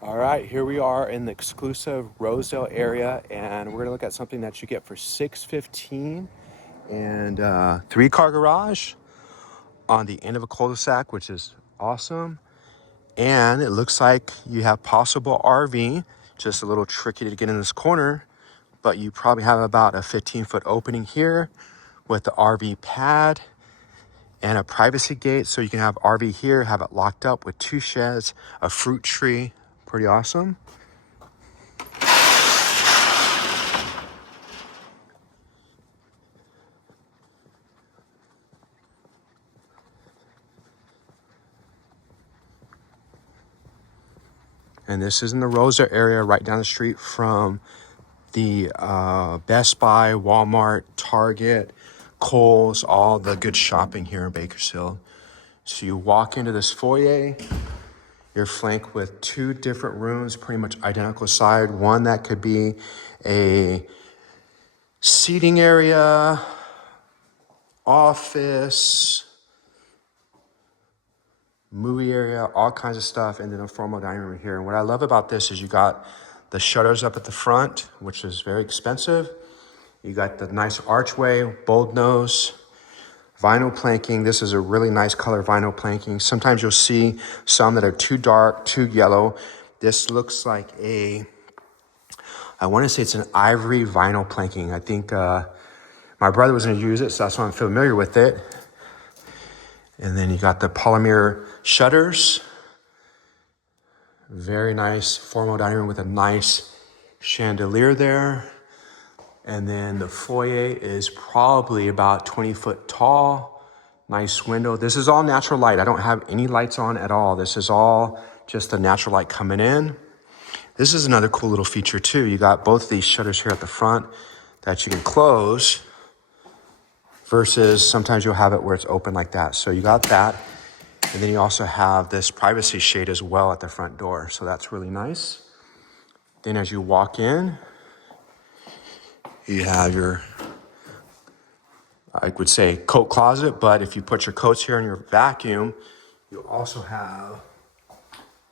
All right, here we are in the exclusive Rosedale area, and we're gonna look at something that you get for $615 and three-car garage on the end of a cul-de-sac, which is awesome. And it looks like you have possible RV, just a little tricky to get in this corner, but you probably have about a 15-foot opening here with the RV pad and a privacy gate, so you can have RV here, have it locked up with 2 sheds, a fruit tree. Pretty awesome. And this is in the Rosa area, right down the street from the Best Buy, Walmart, Target, Kohl's, all the good shopping here in Bakersfield. So you walk into this foyer, you're flanked with 2 different rooms, pretty much identical size. One that could be a seating area, office, movie area, all kinds of stuff, and then a formal dining room here. And what I love about this is you got the shutters up at the front, which is very expensive. You got the nice archway, bold nose, vinyl planking. This is a really nice color vinyl planking. Sometimes you'll see some that are too dark, too yellow. This looks like I want to say it's an ivory vinyl planking. I think my brother was going to use it, so that's why I'm familiar with it. And then you got the polymer shutters. Very nice formal dining room with a nice chandelier there. And then the foyer is probably about 20 foot tall. Nice window. This is all natural light. I don't have any lights on at all. This is all just the natural light coming in. This is another cool little feature too. You got both these shutters here at the front that you can close, versus sometimes you'll have it where it's open like that. So you got that. And then you also have this privacy shade as well at the front door. So that's really nice. Then as you walk in, you have your, I would say, coat closet, but if you put your coats here in your vacuum, you also have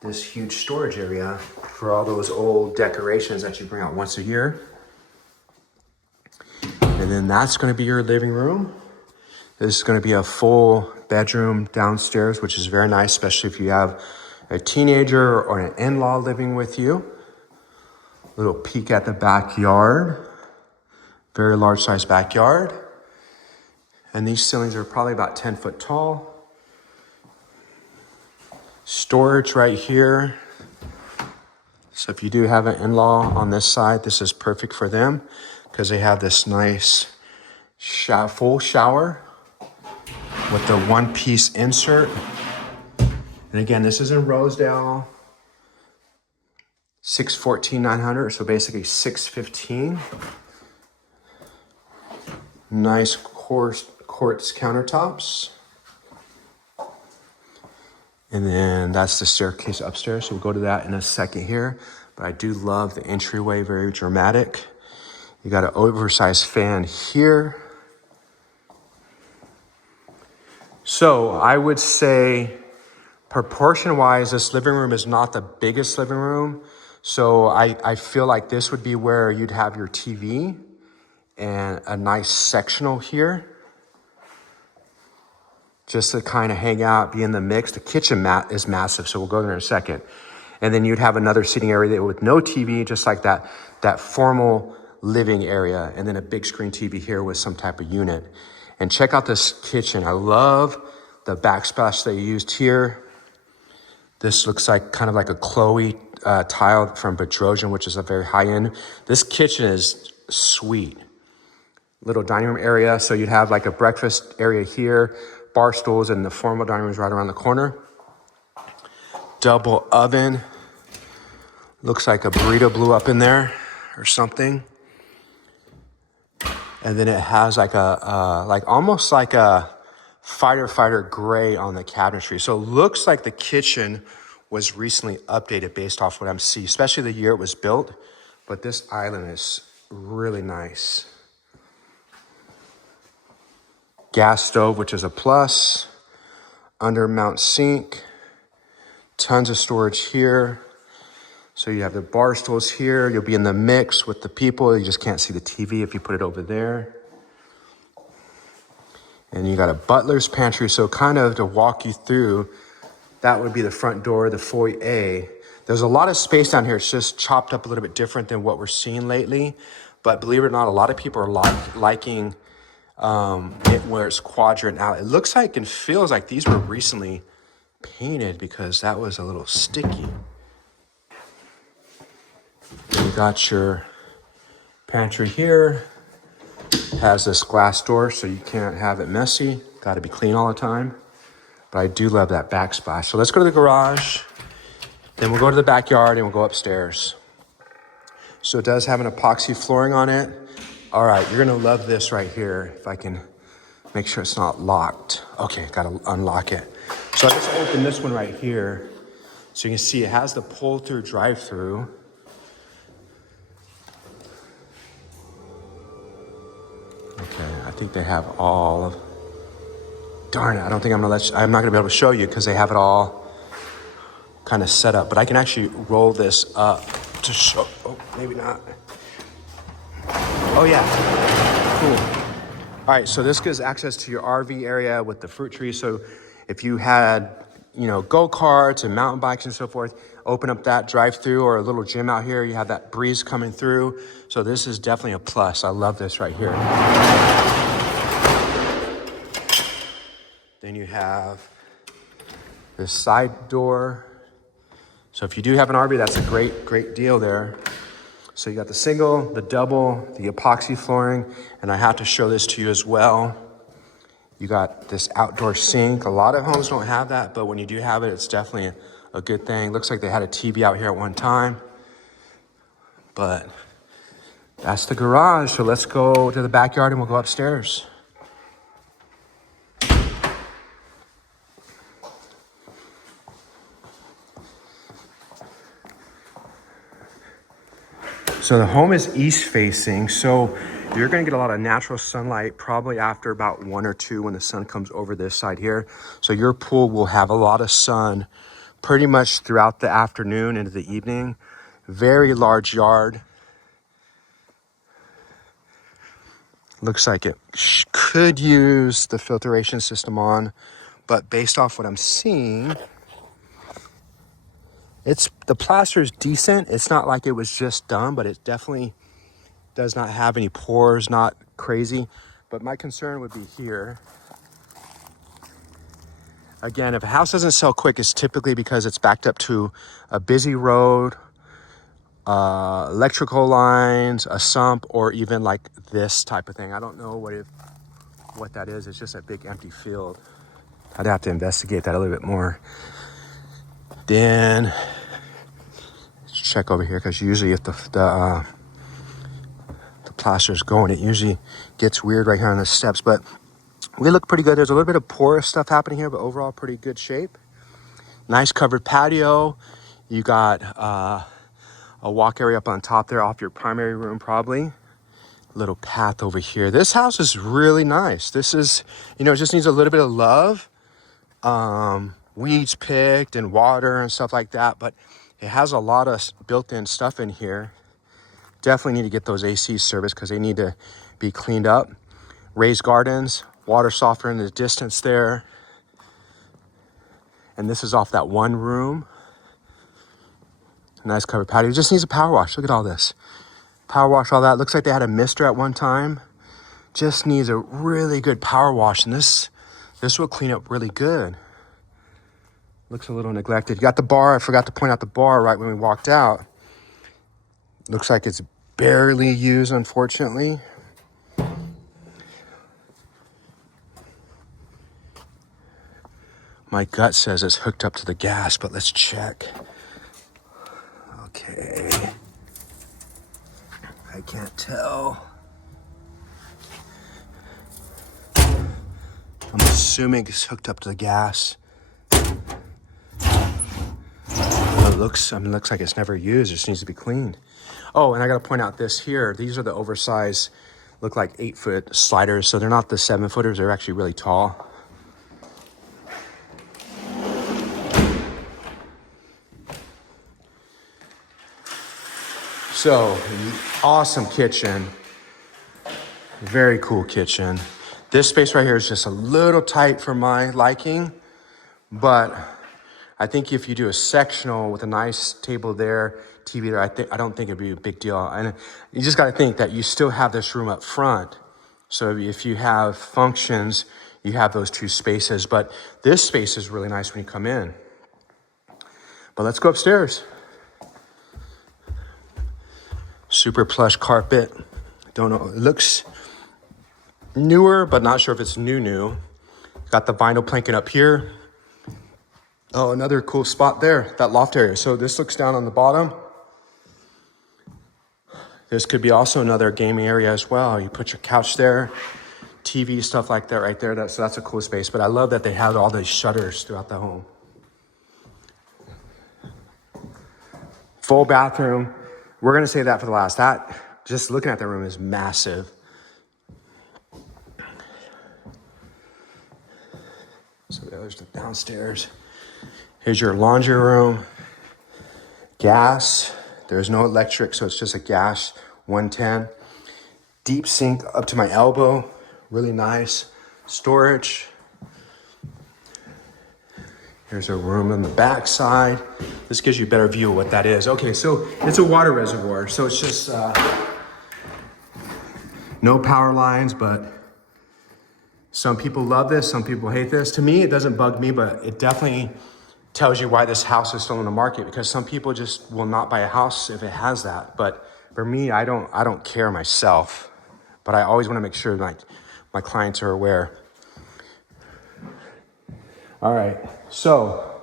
this huge storage area for all those old decorations that you bring out once a year. And then that's going to be your living room. This is going to be a full bedroom downstairs, which is very nice, especially if you have a teenager or an in-law living with you. Little peek at the backyard. Very large size backyard. And these ceilings are probably about 10 foot tall. Storage right here. So if you do have an in-law on this side, this is perfect for them because they have this nice full shower with the one-piece insert. And again, this is in Rosedale, 614,900, so basically 615. Nice quartz countertops. And then that's the staircase upstairs, so we'll go to that in a second here. But I do love the entryway, very dramatic. You got an oversized fan here. So I would say proportion-wise, this living room is not the biggest living room. So I feel like this would be where you'd have your TV and a nice sectional here, just to kind of hang out, be in the mix. The kitchen mat is massive, so we'll go there in a second. And then you'd have another seating area with no TV, just like that formal living area, and then a big screen TV here with some type of unit. And check out this kitchen. I love the backsplash they used here. This looks like kind of like a Chloe tile from Bedrosian, which is a very high end. This kitchen is sweet. Little dining room area. So you'd have like a breakfast area here, bar stools, and the formal dining room is right around the corner. Double oven. Looks like a burrito blew up in there or something. And then it has like almost like a fighter gray on the cabinetry. So it looks like the kitchen was recently updated based off what I'm seeing, especially the year it was built. But this island is really nice. Gas stove, which is a plus. Under mount sink. Tons of storage here. So you have the bar stools here. You'll be in the mix with the people. You just can't see the TV if you put it over there. And you got a butler's pantry. So kind of to walk you through, that would be the front door, the foyer. There's a lot of space down here. It's just chopped up a little bit different than what we're seeing lately. But believe it or not, a lot of people are liking it where it's quadrant out. It looks like and feels like these were recently painted because that was a little sticky. You got your pantry here. Has this glass door so you can't have it messy. Got to be clean all the time. But I do love that backsplash. So let's go to the garage. Then we'll go to the backyard and we'll go upstairs. So it does have an epoxy flooring on it. All right, you're gonna love this right here. If I can make sure it's not locked. Okay, gotta unlock it. So I just opened this one right here. So you can see it has the pull-through drive-through. Okay, I think they have all of, darn it, I don't think I'm not gonna be able to show you because they have it all kind of set up, but I can actually roll this up to show, oh, maybe not. Oh yeah, cool. All right, so this gives access to your RV area with the fruit trees. So if you had, go-karts and mountain bikes and so forth, open up that drive-through or a little gym out here. You have that breeze coming through. So this is definitely a plus. I love this right here. Then you have this side door. So if you do have an RV, that's a great deal there. So you got the single, the double, the epoxy flooring, and I have to show this to you as well. You got this outdoor sink. A lot of homes don't have that, but when you do have it, it's definitely a good thing. Looks like they had a TV out here at one time, but that's the garage. So let's go to the backyard and we'll go upstairs. So the home is east facing, so you're gonna get a lot of natural sunlight probably after about 1 or 2 when the sun comes over this side here. So your pool will have a lot of sun pretty much throughout the afternoon into the evening. Very large yard. Looks like it could use the filtration system on, but based off what I'm seeing, the plaster is decent. It's not like it was just done, but it definitely does not have any pores, not crazy. But my concern would be here. Again, if a house doesn't sell quick, it's typically because it's backed up to a busy road, electrical lines, a sump, or even like this type of thing. I don't know what that is. It's just a big empty field. I'd have to investigate that a little bit more. Then let's check over here because usually if the plaster is going, it usually gets weird right here on the steps, but we look pretty good. There's a little bit of porous stuff happening here, but overall pretty good shape. Nice covered patio. You got a walk area up on top there off your primary room probably. Little path over here. This house is really nice. This is, it just needs a little bit of love. Weeds picked and water and stuff like that, but it has a lot of built-in stuff in here. Definitely need to get those AC serviced because they need to be cleaned up. Raised gardens, water softener in the distance there. And this is off that one room. Nice covered patio. It just needs a power wash. Look at all this. Power wash, all that. Looks like they had a mister at one time. Just needs a really good power wash. And this will clean up really good. Looks a little neglected. You got the bar. I forgot to point out the bar right when we walked out. Looks like it's barely used, unfortunately. My gut says it's hooked up to the gas, but let's check. Okay. I can't tell. I'm assuming it's hooked up to the gas. It looks like it's never used. It just needs to be cleaned. Oh, and I got to point out this here. These are the oversized, look like 8-foot sliders. So they're not the 7-footers. They're actually really tall. So, awesome kitchen. Very cool kitchen. This space right here is just a little tight for my liking, but I think if you do a sectional with a nice table there, TV there, I don't think it'd be a big deal. And you just got to think that you still have this room up front. So if you have functions, you have those two spaces. But this space is really nice when you come in. But let's go upstairs. Super plush carpet. Don't know, it looks newer, but not sure if it's new. Got the vinyl planking up here. Oh, another cool spot there, that loft area. So this looks down on the bottom. This could be also another gaming area as well. You put your couch there, TV, stuff like that right there. So that's a cool space. But I love that they have all these shutters throughout the home. Full bathroom. We're gonna say that for the last. That, just looking at the room, is massive. So there's the downstairs. Here's your laundry room. Gas. There's no electric, so it's just a gas 110. Deep sink up to my elbow. Really nice. Storage. Here's a room on the back side. This gives you a better view of what that is. Okay, so it's a water reservoir. So it's just no power lines, but some people love this, some people hate this. To me, it doesn't bug me, but it definitely tells you why this house is still on the market, because some people just will not buy a house if it has that. But for me, I don't care myself, but I always want to make sure like my clients are aware. All right, so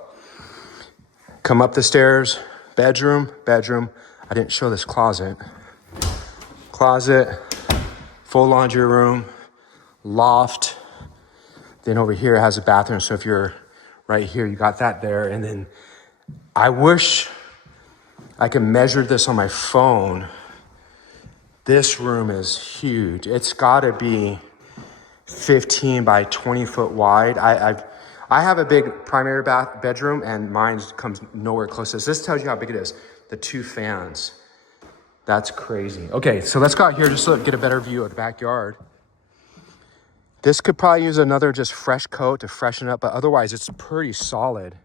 come up the stairs, bedroom. I didn't show this closet. Closet, full laundry room, loft. Then over here it has a bathroom. So if you're right here, you got that there. And then I wish I could measure this on my phone. This room is huge. It's gotta be 15 by 20 foot wide. I have a big primary bedroom, and mine comes nowhere close to this. This tells you how big it is. The 2 fans. That's crazy. Okay, so let's go out here just to get a better view of the backyard. This could probably use another just fresh coat to freshen up, but otherwise it's pretty solid.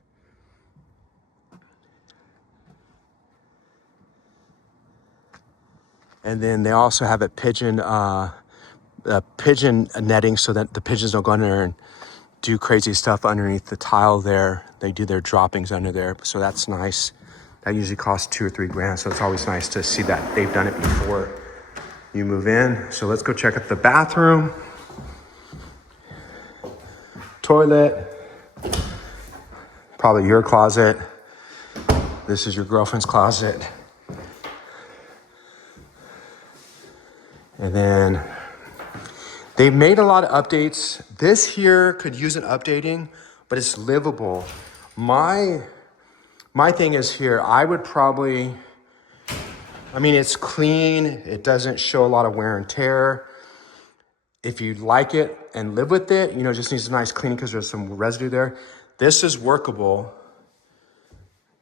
And then they also have a pigeon netting so that the pigeons don't go in there and do crazy stuff underneath the tile there. They do their droppings under there, so that's nice. That usually costs $2 or $3 grand, so it's always nice to see that they've done it before you move in. So let's go check out the bathroom. Toilet, probably your closet. This is your girlfriend's closet. And then they've made a lot of updates. This here could use an updating, but it's livable. My thing is here, I would probably, it's clean. It doesn't show a lot of wear and tear. If you like it and live with it, just needs a nice cleaning because there's some residue there. This is workable.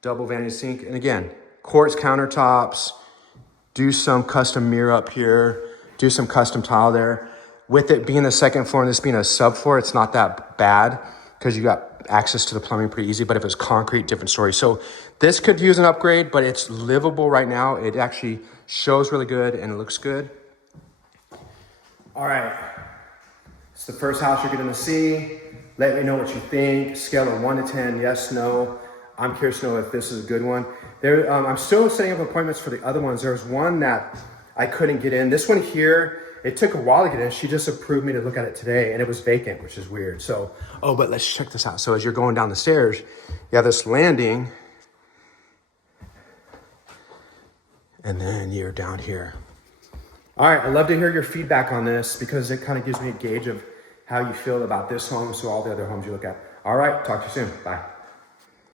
Double vanity sink. And again, quartz countertops. Do some custom mirror up here. Do some custom tile there. With it being the second floor and this being a subfloor, it's not that bad because you got access to the plumbing pretty easy. But if it's concrete, different story. So this could use an upgrade, but it's livable right now. It actually shows really good and it looks good. All right. It's the first house you're gonna see. Let me know what you think. Scale of 1 to 10, yes, no. I'm curious to know if this is a good one. I'm still setting up appointments for the other ones. There's one that I couldn't get in. This one here, it took a while to get in. She just approved me to look at it today, and it was vacant, which is weird. So, but let's check this out. So as you're going down the stairs, you have this landing, and then you're down here. All right, I'd love to hear your feedback on this because it kind of gives me a gauge of how you feel about this home, so all the other homes you look at. All right, talk to you soon. Bye.